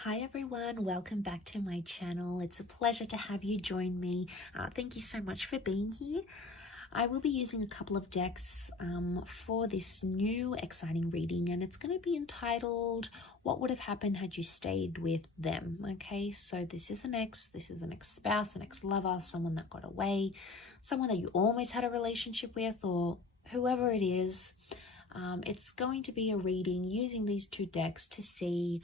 Hi everyone, welcome back to my channel. It's a pleasure to have you join me. Thank you so much for being here. I will be using a couple of decks for this new exciting reading, and it's going to be entitled What Would Have Happened Had You Stayed With Them. Okay, so this is an ex-spouse, an ex-lover, someone that got away, someone that you almost had a relationship with, or whoever it is. It's going to be a reading using these two decks to see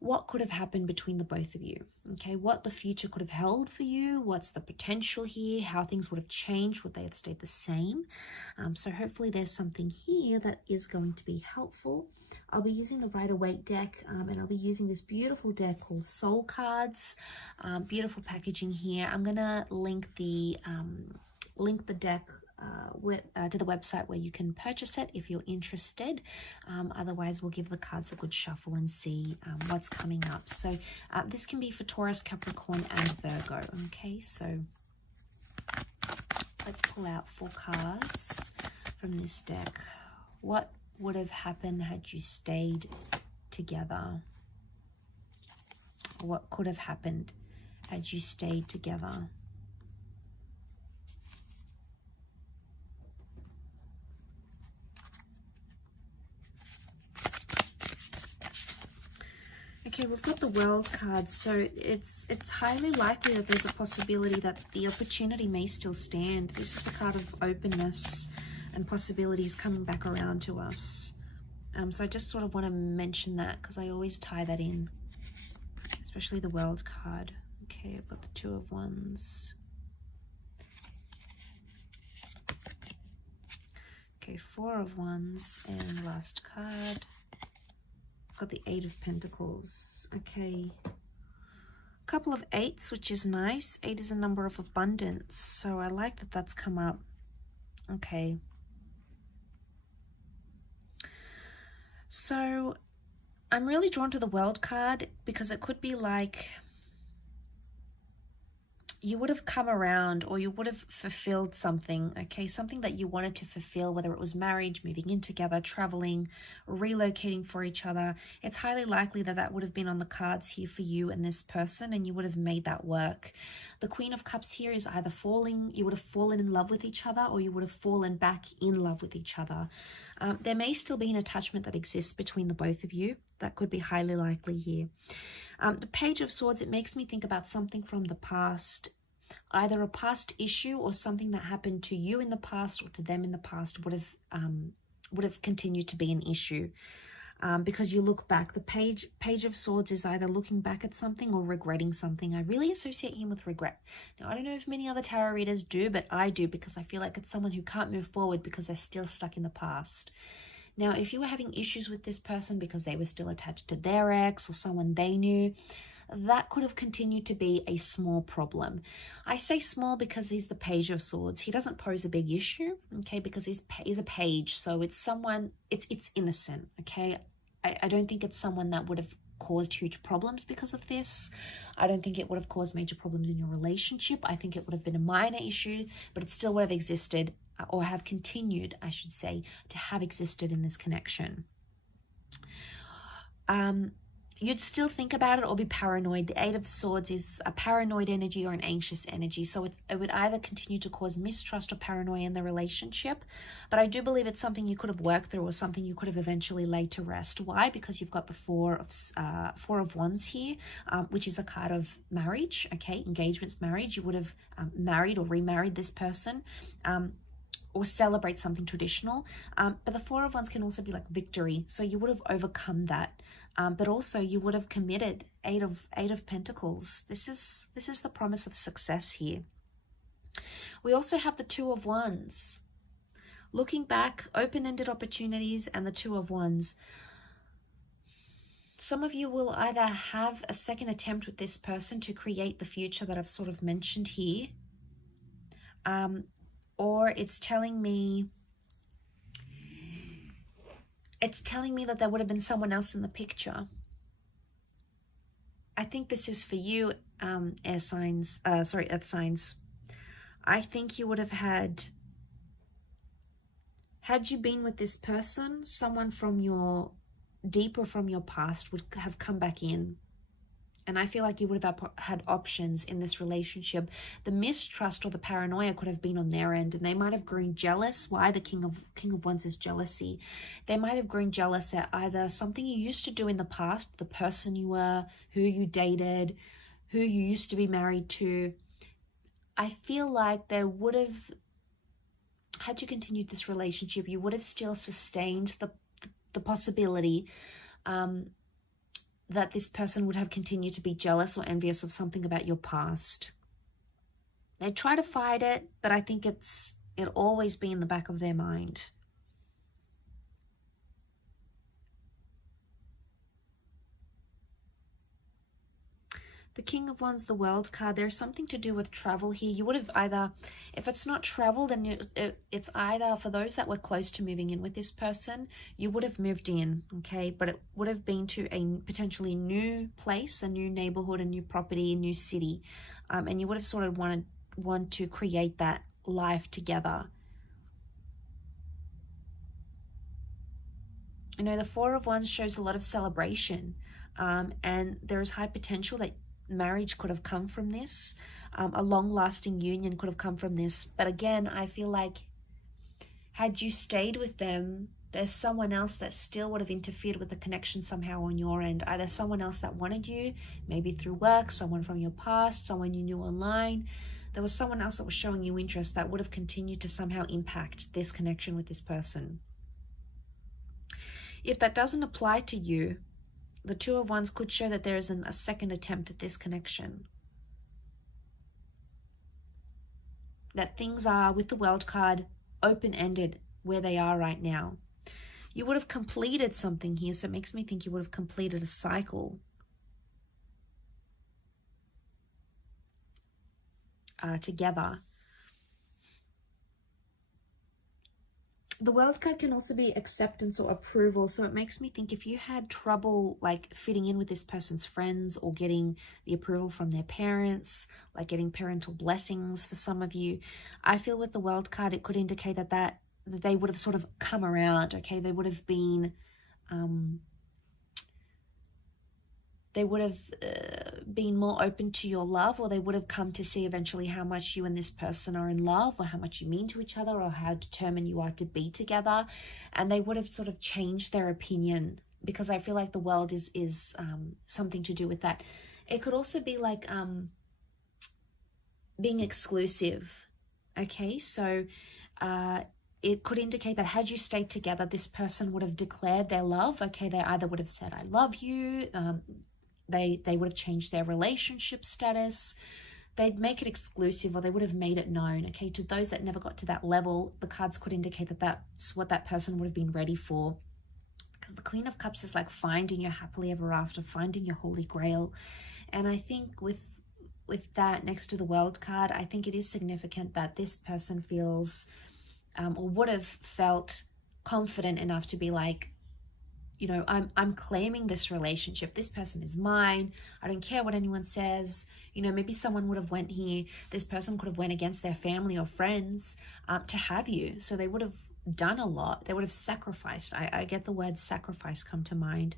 what could have happened between the both of you, okay? What the future could have held for you, what's the potential here, how things would have changed, would they have stayed the same? So hopefully there's something here that is going to be helpful. I'll be using the Rider-Waite deck, and I'll be using this beautiful deck called Soul Cards. Beautiful packaging here. I'm gonna link the deck to the website where you can purchase it if you're interested. Otherwise, we'll give the cards a good shuffle and see what's coming up. So this can be for Taurus, Capricorn, and Virgo. Okay, so let's pull out 4 cards from this deck. What would have happened had you stayed together? What could have happened had you stayed together? Okay, we've got the World card, so it's highly likely that there's a possibility that the opportunity may still stand. This is a card of openness and possibilities coming back around to us. So I just sort of want to mention that because I always tie that in, especially the World card. Okay, I've got the 2 of Wands. Okay, 4 of Wands, and last card. Got the 8 of Pentacles. Okay, a couple of 8s, which is nice. 8 is a number of abundance, so I like that that's come up. Okay, so I'm really drawn to the World card because it could be like you would have come around, or you would have fulfilled something, okay? Something that you wanted to fulfill, whether it was marriage, moving in together, traveling, relocating for each other. It's highly likely that that would have been on the cards here for you and this person, and you would have made that work. The Queen of Cups here is either you would have fallen in love with each other, or you would have fallen back in love with each other. There may still be an attachment that exists between the both of you. That could be highly likely here. The Page of Swords, it makes me think about something from the past, either a past issue or something that happened to you in the past or to them in the past would have continued to be an issue. Because you look back, the Page of Swords is either looking back at something or regretting something. I really associate him with regret. Now, I don't know if many other tarot readers do, but I do, because I feel like it's someone who can't move forward because they're still stuck in the past. Now, if you were having issues with this person because they were still attached to their ex or someone they knew, that could have continued to be a small problem. I say small because he's the Page of Swords. He doesn't pose a big issue, okay, because he's a page, so it's someone, it's innocent, okay? I don't think it's someone that would have caused huge problems because of this. I don't think it would have caused major problems in your relationship. I think it would have been a minor issue, but it still would have existed, or have continued, I should say, to have existed in this connection. You'd still think about it or be paranoid. The 8 of Swords is a paranoid energy or an anxious energy. So it would either continue to cause mistrust or paranoia in the relationship. But I do believe it's something you could have worked through, or something you could have eventually laid to rest. Why? Because you've got the 4 of Wands here, which is a card of marriage, okay? Engagements, marriage. You would have married or remarried this person. Or celebrate something traditional. But the 4 of Wands can also be like victory. So you would have overcome that. But also you would have committed. 8 of Pentacles. This is the promise of success here. We also have the 2 of Wands. Looking back, open-ended opportunities, and the 2 of Wands. Some of you will either have a second attempt with this person to create the future that I've sort of mentioned here. Or it's telling me that there would have been someone else in the picture. I think this is for you, earth signs. I think you would have had you been with this person, someone from your deeper from your past would have come back in. And I feel like you would have had options in this relationship. The mistrust or the paranoia could have been on their end, and they might have grown jealous. Why? The King of Wands is jealousy. They might have grown jealous at either something you used to do in the past, the person you were, who you dated, who you used to be married to. I feel like they would have, had you continued this relationship, you would have still sustained the possibility that this person would have continued to be jealous or envious of something about your past. They try to fight it, but I think it'll always be in the back of their mind. The King of Wands, the World card, there's something to do with travel here. You would have either, if it's not travel, then it's either for those that were close to moving in with this person, you would have moved in, okay? But it would have been to a potentially new place, a new neighborhood, a new property, a new city. And you would have sort of want to create that life together. You know, the Four of Wands shows a lot of celebration. And there is high potential that marriage could have come from this. A long-lasting union could have come from this. But again, I feel like had you stayed with them, there's someone else that still would have interfered with the connection somehow on your end. Either someone else that wanted you, maybe through work, someone from your past, someone you knew online. There was someone else that was showing you interest that would have continued to somehow impact this connection with this person. If that doesn't apply to you, the Two of Wands could show that there isn't a second attempt at this connection. That things are, with the World card, open-ended where they are right now. You would have completed something here, so it makes me think you would have completed a cycle. Together. The World card can also be acceptance or approval. So it makes me think if you had trouble like fitting in with this person's friends or getting the approval from their parents, like getting parental blessings for some of you, I feel with the World card, it could indicate that they would have sort of come around, okay? They would have been, been more open to your love, or they would have come to see eventually how much you and this person are in love, or how much you mean to each other, or how determined you are to be together. And they would have sort of changed their opinion, because I feel like the World is something to do with that. It could also be like being exclusive, okay? So it could indicate that had you stayed together, this person would have declared their love, okay? They either would have said, I love you, they would have changed their relationship status, they'd make it exclusive, or they would have made it known, okay? To those that never got to that level, the cards could indicate that that's what that person would have been ready for. Because the Queen of Cups is like finding your happily ever after, finding your holy grail. And I think with that next to the World card, I think it is significant that this person feels or would have felt confident enough to be like, you know, I'm claiming this relationship. This person is mine. I don't care what anyone says. You know, maybe someone would have went here. This person could have went against their family or friends to have you. So they would have done a lot. They would have sacrificed. I get the word sacrifice come to mind.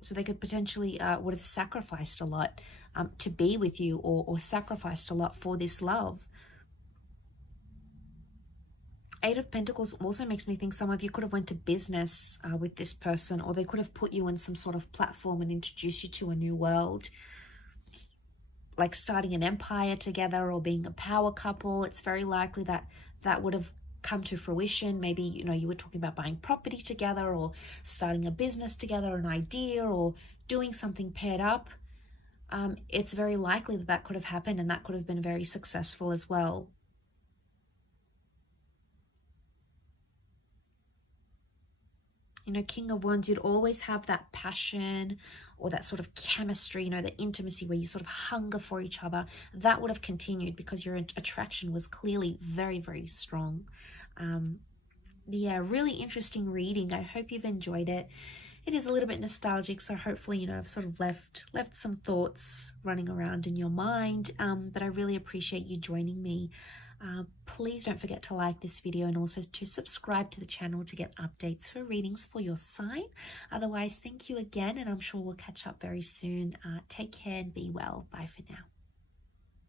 So they could potentially would have sacrificed a lot to be with you, or sacrificed a lot for this love. Eight of Pentacles also makes me think some of you could have went to business with this person, or they could have put you in some sort of platform and introduced you to a new world, like starting an empire together or being a power couple. It's very likely that that would have come to fruition. Maybe, you know, you were talking about buying property together, or starting a business together, an idea, or doing something paired up. It's very likely that that could have happened, and that could have been very successful as well. You know, King of Wands, you'd always have that passion or that sort of chemistry, you know, the intimacy where you sort of hunger for each other. That would have continued because your attraction was clearly very, very strong. Yeah, really interesting reading. I hope you've enjoyed it. It is a little bit nostalgic, so hopefully, you know, I've sort of left some thoughts running around in your mind. But I really appreciate you joining me. Please don't forget to like this video and also to subscribe to the channel to get updates for readings for your sign. Otherwise, thank you again, and I'm sure we'll catch up very soon. Take care and be well. Bye for now.